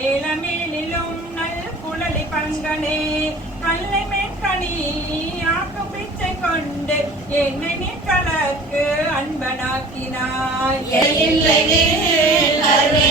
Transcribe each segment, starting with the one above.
ஏழமேலிலும் நல் குழலி பங்கனே. கல்லை மேற்கணி ஆக்கு பிச்சை கொண்டு என்னை நீ கலக்கு அன்பனாக்கினாய் இல்லை அருணை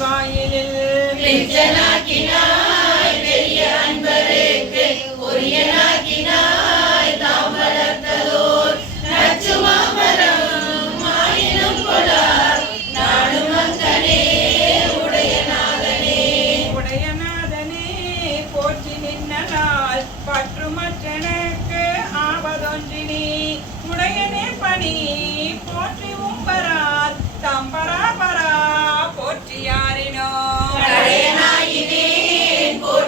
വായിലിൽ വിജനാക്കിനാ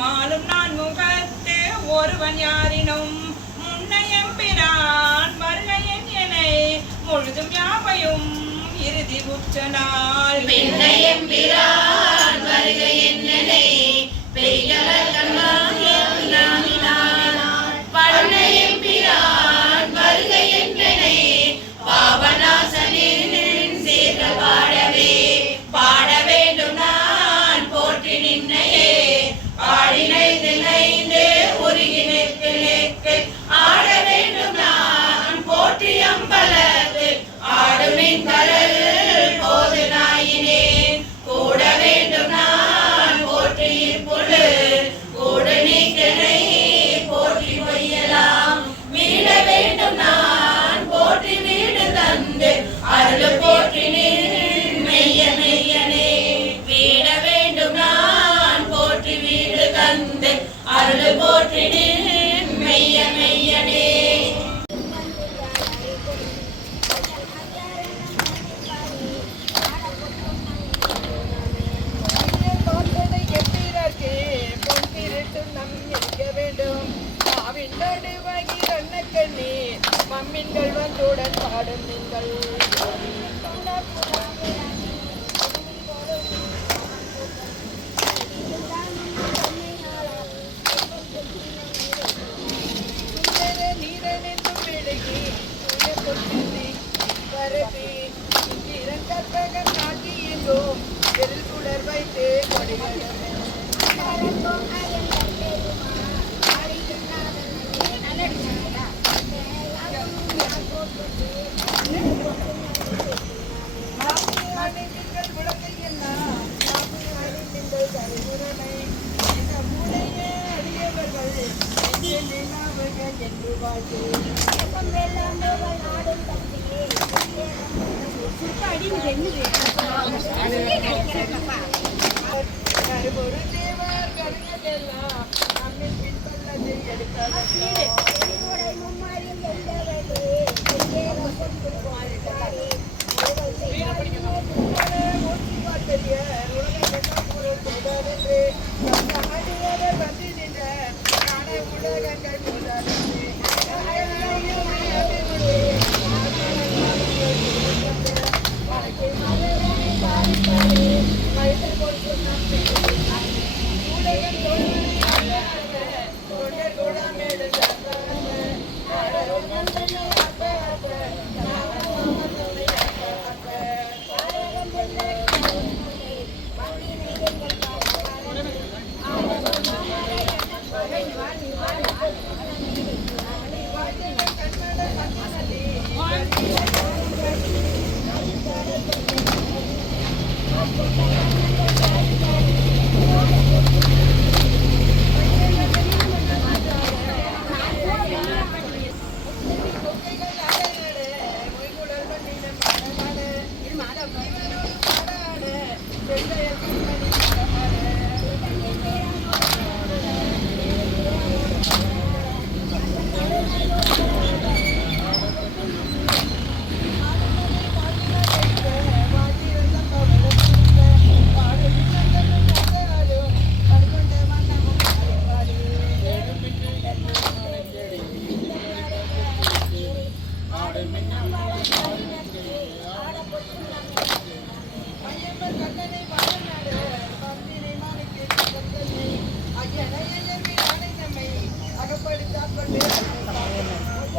மாலும் நான் முகத்து ஒருவன் யாரினும். முன்னையம் பிரான் வருகையன் என முழுதும் யாவையும் இறுதி உற்ற நாள். பின்னையம் பிரான் வருகையன் Gracias. Bye.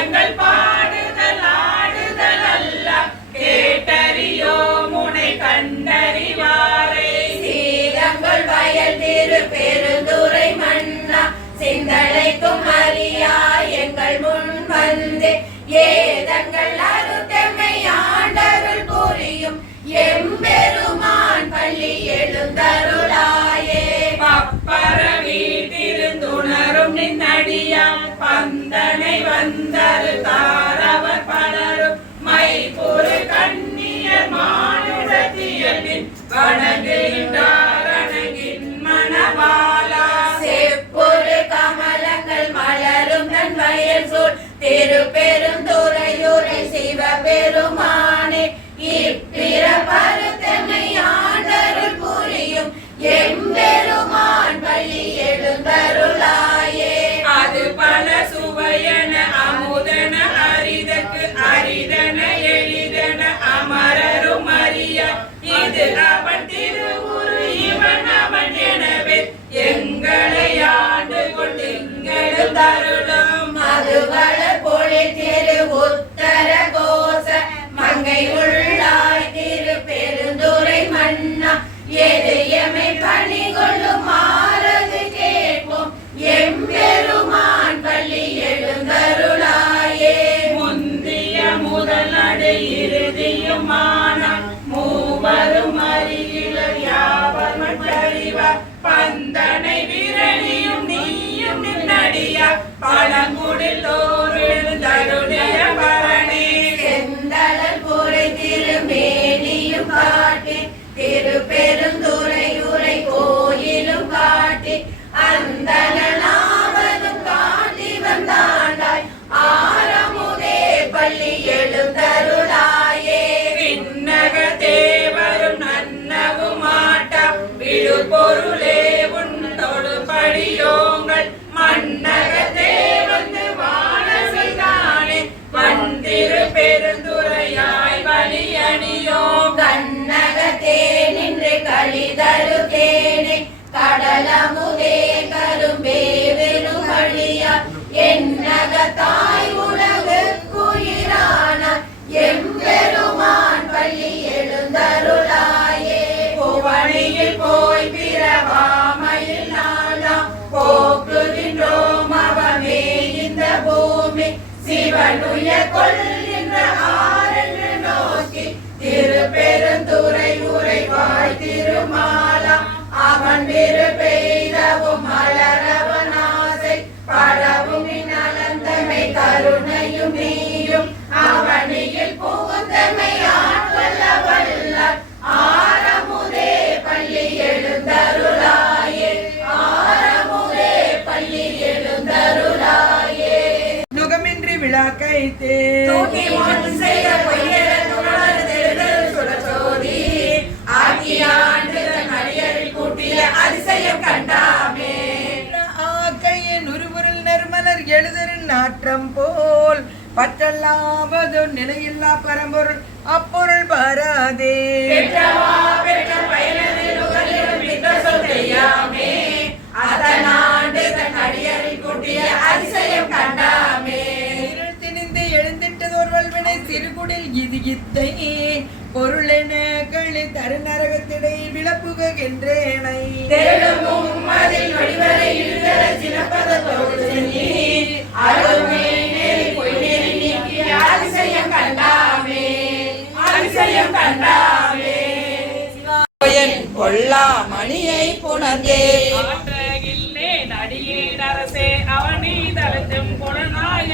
கீதங்கள் பாடுதல் ஆடுதல் அல்ல. கேட்டறியோ முனை கண்டறிவாரே. சீரங்கள் வயல் திரு பெருந்துரை மன்னா சிந்தனைக்கும் அறியா எங்கள் முன் வந்து. ஏதங்கள் அருத்தமை ஆண்டருள் புரியும் எம்பெருமான் பள்ளி எழுந்தருளா. திருந்துணரும் பந்தனை வந்தரு தாரவர் பலரும் மைபுரு கண்ணியர் மானுடத்தியலின் வணங்குகின்றாரணகின் மணவாளா. செப்புரு கமலங்கள் மலரும் தன் வயல் சூழ். திருப்பெருந்துரை വളർപ്പോഴേക്ക് கண்ணகத்தே நின்று கழிதரு தேனே. கடலமுதே கரும்பே வெறுமழியா என்னக என்னகத்தாய் உலகுக்குயிரான எம்பெருமான் பள்ளி எழுந்தருளாயே. புவனியில் போய் பிறவாமையில் நாளா போக்குகின்றோம் அவமே இந்த பூமி சிவனுய கொள்கின்ற ஆரென்று நோக்கி திரு பெருந்துரை உரைவாய் திருமாலா. அவன் விரு பெய்தவும் மலரவன் ஆசை. பரவும் நலந்தமை கருணையும் நீயும். அவனியில் புகுந்தமை ஆட்கொள்ள வல்லார் ஆரமுதே பள்ளி எழுந்தருளாயே. ஆரமுதே பள்ளி எழுந்தருளாயே. நுகமின்றி விழாக்கை தே கண்டாமே. இருள் திணிந்து எழுந்திட்டதோர் வல்வினை சிறுகுடில் இது இத்தை. பொருளென களி தருநரகத்திடை விளப்புகின்றேனை தெருளும் அதில் இழுதல சினப்பதத்தோடு மணியை புணர்ந்தே ஆற்றகில்லே நடிகேன் அரசே அவனி தளத்தும் புலனாய.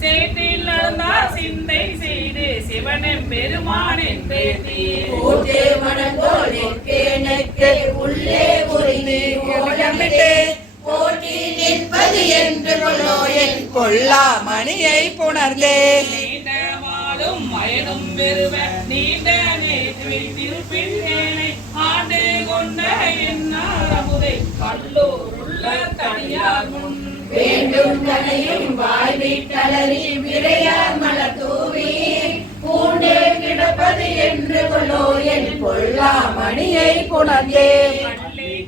சேற்றில் நடந்தார் சிந்தை செய்து சிவனும் பெருமான் என்றே தீர். கூட்டே மனம் போல் நிற்கே நெற்கே உள்ளே உரிந்து ஓலமிட்டே போட்டி நிற்பது என்று கொள்ளோ என் கொல்லா மணியை புணர்ந்தே நீண்ட மாலும் மயனும் பெருவ நீண்ட வேண்டும் கனையும் வாய் வீட்டலறி விரையார் மலர் தூவி பூண்டே கிடப்பது என்று கொள்ளோ என் கொள்ளா மணியை புணர்ந்தே.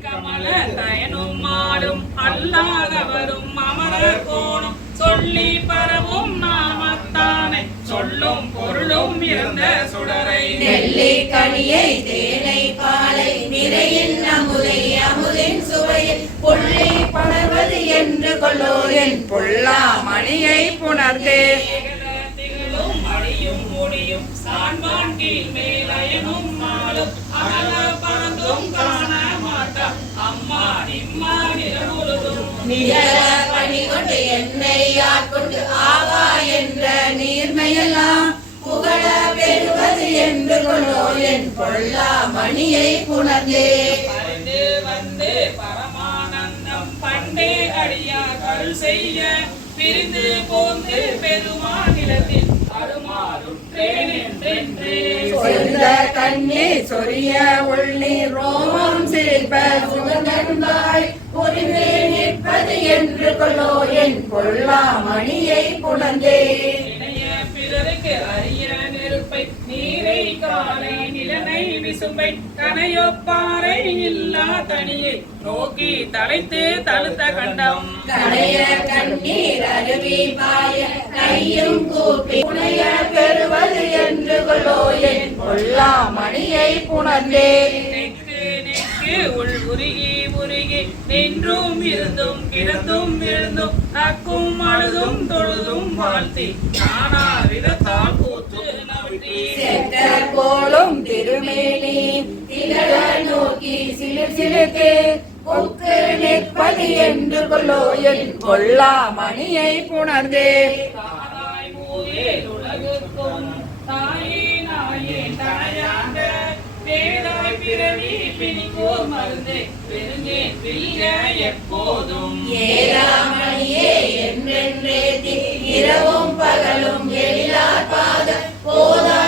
கமல தயனும் மாடும் அல்லாதவரும் அமரர் கோணும். சொல்லி பரவும் நாமத்தானே. சொல்லும் பொருளும் இருந்த சுடரை. நெல்லி கனியை தேனை பாலை நிறையின் அமுதை. அமுதின் புள்ளி என்று கொள்ளோ என் பொல்லா மணியை புணர்ந்தே. அடியும் முடியும் சான்பான் கீழ் மேலயனும் மாலும் அகல பறந்தும் காண மாட்டா அம்மா நிம்மா நிகழ பணி கொண்டு என்னை ஆட்கொண்டு ஆவா என்ற நீர்மையெல்லாம் புகழ பெறுவது என்று கொண்டோ என் பொல்லா மணியை புணர்ந்தே. வந்து அடியார் அருள் செய்ய பிரிந்து போந்து பெருமாநிலத்தில் அருமாறுற்றேன் என்றென்றே சொந்த கண்ணி சொரிய உள்நீர் ரோமம் சிரிப்ப சுகந்தன்பாய் புரிந்து நிற்பது என்று கொள்ளோ என் பொல்லா மணியை புணர்ந்தே. இணைய பிறருக்கு அரிய நெருப்பை நீரை காலை நிலனை விசும்பை கனையொப்பாறை இல்லா தனியை. நோக்கி தலைத்து தழுத்த கண்டம். கடைய கண்ணீர் அருவி பாய கையும் கூப்பி புனைய பெறுவது என்று கொள்ளோ என் பொல்லாமணியை புணர்ந்தே. நெக்கு நெக்கு உள் உருகி உருகி நின்றும் இருந்தும் கிடந்தும் எழுந்தும் அக்கும் அழுதும் தொழுதும் வாழ்த்தி. நானா விதத்தால் கூத்து நவற்றி செத்த போலும் திருமேனி. திகழ நோக்கி சிலு சிலுக்கு கொக்கு நிற்பது என்று கொள்ளோ என் புணர்ந்தே. மருந்தே பெருங்கே பிரிய எப்போதும். ஏராமணியே என்றென்றே தி- இரவும் பகலும் எழிலார் பாத போதாய்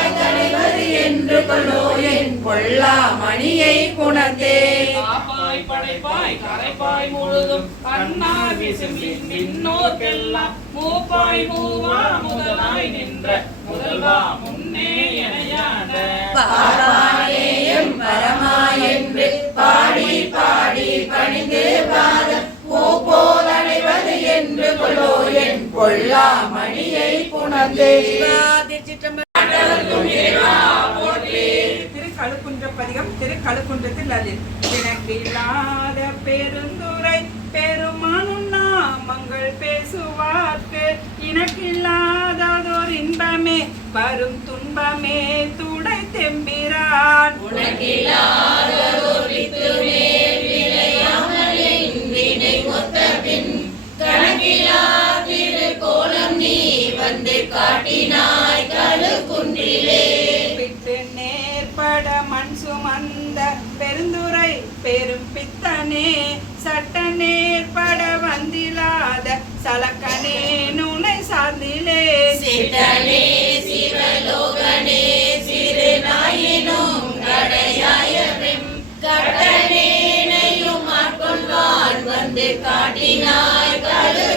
என்று கொள்ளோ என் பொல்லாமணியை புணர்ந்தே. காப்பாய் படைப்பாய் கரைப்பாய் முழுதும் கண்ணார் விசும்பி விண்ணோர்க்கெல்லாம் மூப்பாய் மூவா முதலாய் நின்ற முதல்வா முன்னே எனையாட பாராயேயம் பரமாயென்று பாடி பாடி பணிந்து பாத பூ போல் என்று கொள்ளோ என் பொல்லாமணியை புணர்ந்தே. திரு கழுக்குன்ற பதிகம் திரு கழுக்குன்றத்தில் லலித் எனக்கு இல்லாத பெருந்துரை பெருமானும் நாமங்கள் பேசுவார்க்கு. எனக்கு இல்லாததோர் இன்பமே வரும் துன்பமே துடை தெம்பிரான். பிட்டு நேர்பட மண் சுமந்த பெருந்துரை பெரும் பித்தனே சட்ட நேர்பட வந்திலாத சலக்கனே நுனை சார்ந்திலே. சிட்டனே சிவலோகனே சிறு நாயினும் கடையாயவெம். கடனேனையும் ஆட்கொள்வான் வந்து காட்டினாய் கழு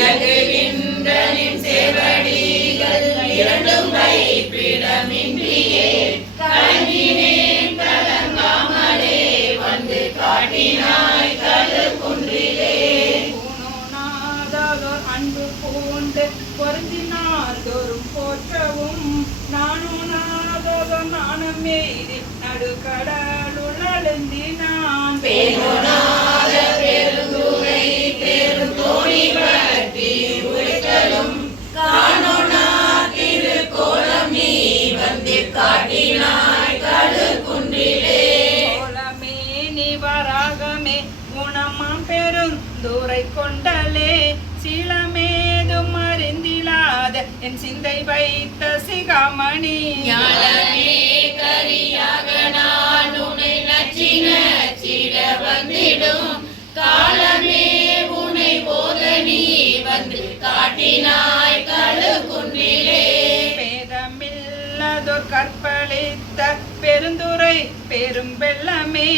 அருந்திலேன் இலங்குகின்ற நின் சேவடிகள் இரண்டும் வைப்பிடமின்றியே. என் சிந்தை வைத்த சிகாமணி. ஞாலமே கரியாக நான் உன்னை நச்சி நச்சிட வந்திடும். காலமே உன்னை போத நீ வந்து காட்டினாய் கழு குன்றிலே பேதமில்லதோர் கற்பழித்த பெருந்துரை பெரும் வெள்ளமே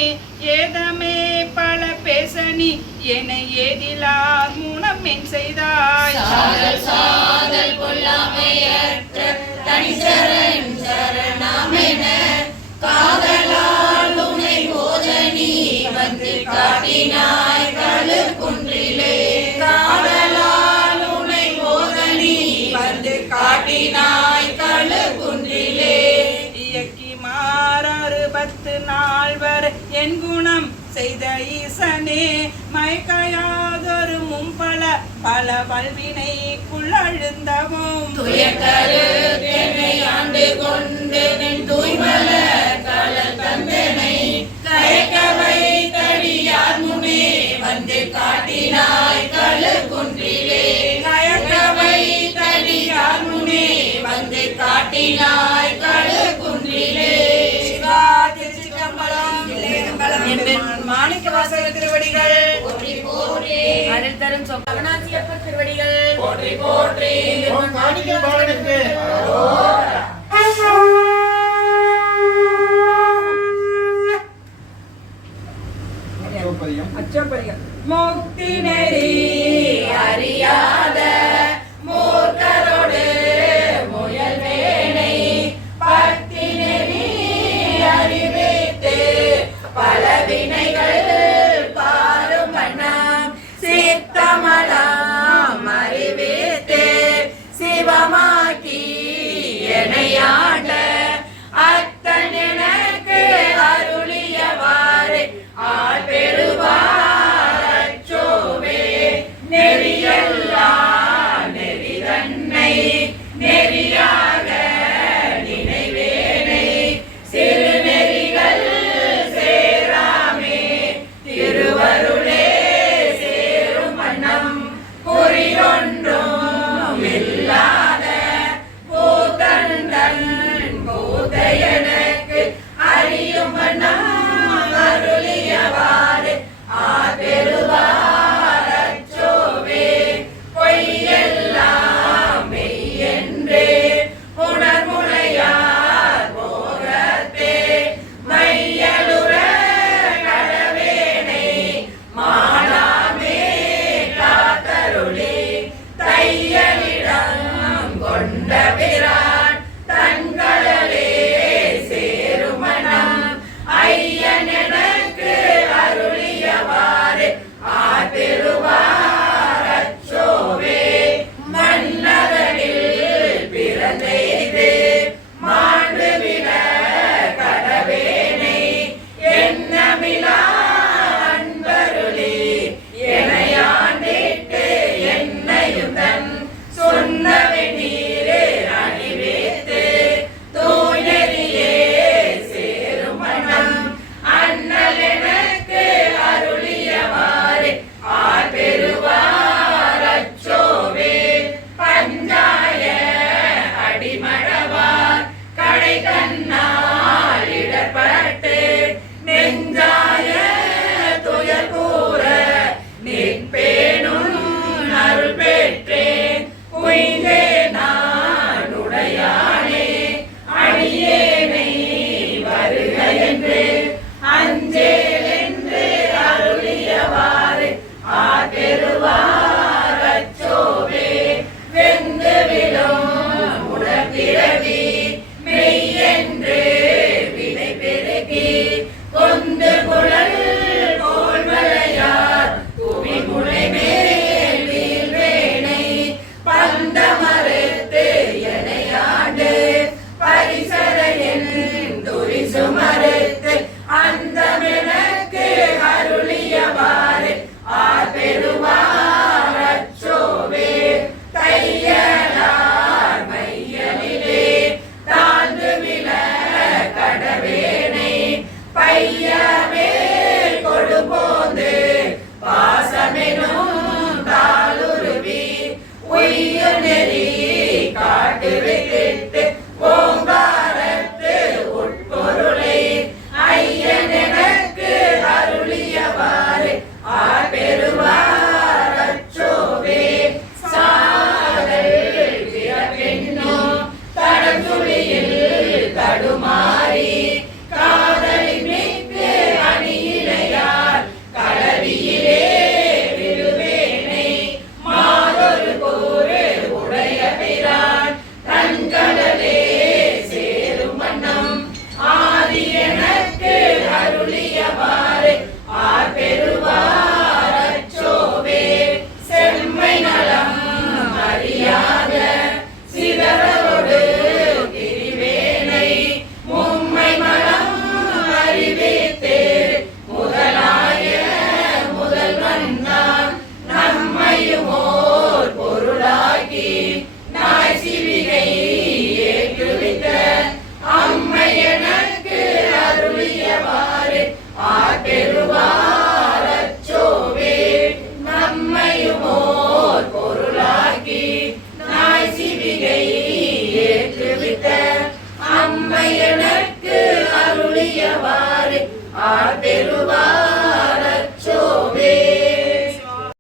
ஏதமே பல பேசனி என ஏதிலார் மூலம் என் செய்தாய். சாதல் சாதல் கொல்லாமையற்ற தனிசரண் சரணாமென காதலால் உன்னை போத நீ வந்து காட்டினாய் கழு குன்றிலே காதலால் உன்னை போத நீ வந்து காட்டினாய் கழு குன்றிலே இயக்கி மாறாறு பத்து நாள் வரை என் குணம் செய்த ஈசனே மயக்கையாதொரு மும்பல பல பல்வினை அழுந்தவும் ஆண்டு கொண்டு நின் தூய்மல கலல் தந்தனை. கயக்கவை தடியார் முனே வந்து காட்டினாய் கழு குன்றிலே கயக்கவை தடியார் முனே வந்து காட்டினாய் மாணிக்க வாசக திருவடிகள். போற்றி போற்றி அருள் தரும் சொக்கவனாசியப்ப திருவடிகள். போற்றி போற்றி மாணிக்க வாசக முக்தி நெறி அறியாத